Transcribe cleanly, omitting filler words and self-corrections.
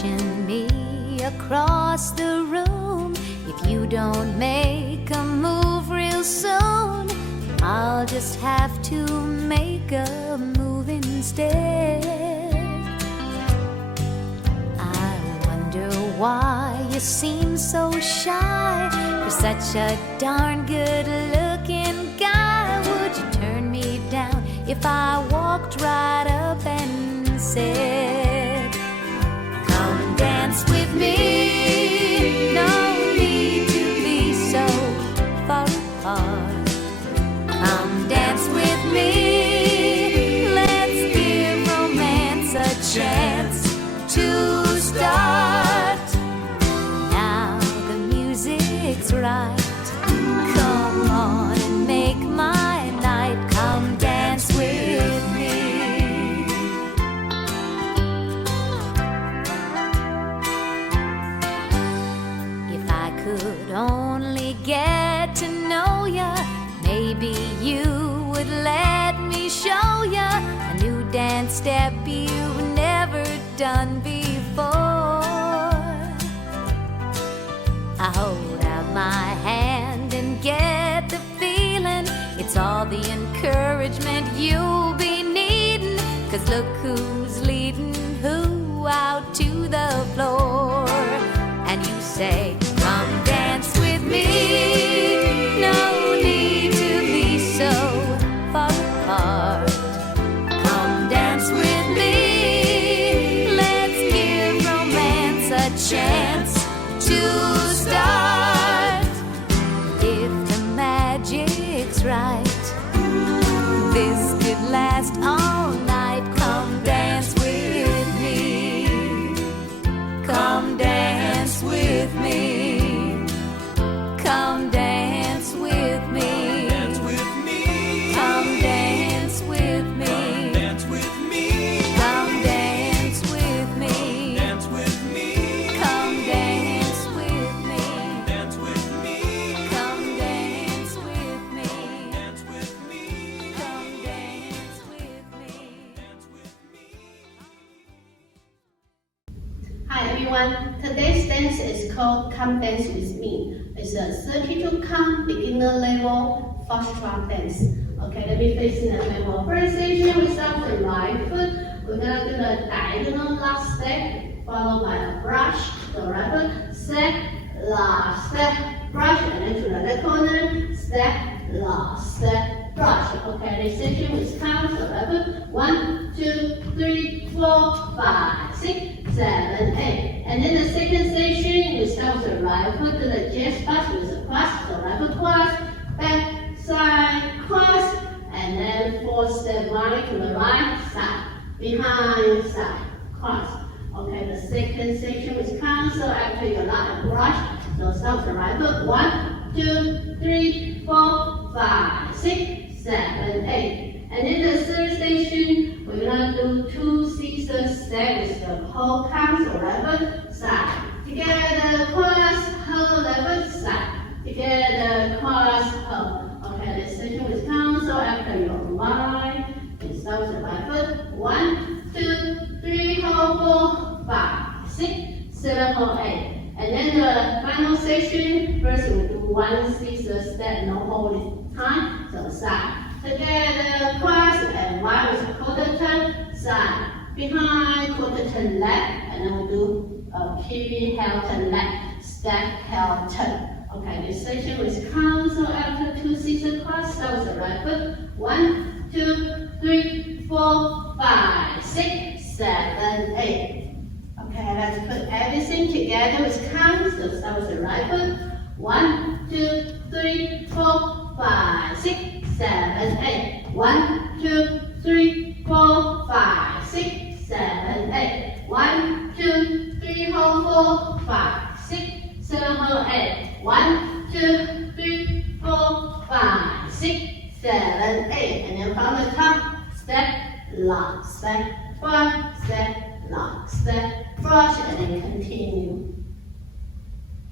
watching me across the room. If you don't make a move real soon, I'll just have to make a move instead. I wonder why you seem so shy. You're such a darn good-looking guy. Would you turn me down if I walked right up and said, come dance with me? No need to be so far apart. Come dance with me. Let's give romance a chance to start. Now the music's right. Come on and make my night. Come dance with me. If I could only get to know ya, maybe you would let me show ya a new dance step you've never done before. I hold out my hand and get the feeling it's all the encouragement you'll be needing. 'Cause look who's leading who out to the floor. And you say, come dance with me. No need to be so far apart. Come dance with me. Let's give romance a chance to start. If the magic's right, this could last all night. Come dance with me. Come dance with me. Come dance with me. Dance with me. Come dance with me. Dance with me. Come dance with me. Dance with me. Come dance with me. Dance with me. Come dance with me. Dance with me. Come dance with me. Dance with me. Hi everyone, today's dance is called Come Dance With Me. It's a 32 count beginner level Foxtrot dance. Okay, let me face in the level. First section, we start with the right foot. We're gonna do the diagonal last step, followed by a brush. The right foot, step, last step, brush, and then to the left corner, step, last step, brush. Okay, this section is count. The right foot, 1, 2, 3, 4, 5, 6, 7, 8. And then the second section, we start with the right foot to the jazz pass with the cross, the right foot cross, back, side, cross, and then 4 step right to the right side, behind side, cross. Okay, the second section is count, so after you allow a brush, so start with the right foot, 1, 2, 3, 4, 5, 6, 7, 8. And then the third station, we're gonna do 2 scissor steps with the whole count, so right foot, side. Together, cross, hold, left foot, side. Together, cross, hold. Okay, this section is count, so after your line, you start with the right foot, 1, 2, 3, hold, 4, 5, 6, 7, hold, 8. And then the final section, first we do 1 scissor step, no hold this time, so side. Together, cross, and one with a quarter turn, side. Behind, quarter turn left, and then we do a kiwi heel turn left, step heel turn. Okay, this section is count, so after 2 scissor cross, start with the right foot. 1, 2, 3, 4, 5, 6, 7, 8. Okay, let's put everything together with count, so start with the right foot. 1, 2, 3, 4, 5, 6, 7, 8. 1, 2, 3, 4, 5, 6, 7, 8. 1, 2, 3, hold, 4, 5, 6, 7, hold, 8. 1, 2, 3, 4, 5, 6, 7, 8. And then from the top, step, lock, step, front, step, lock, step, brush, and then continue.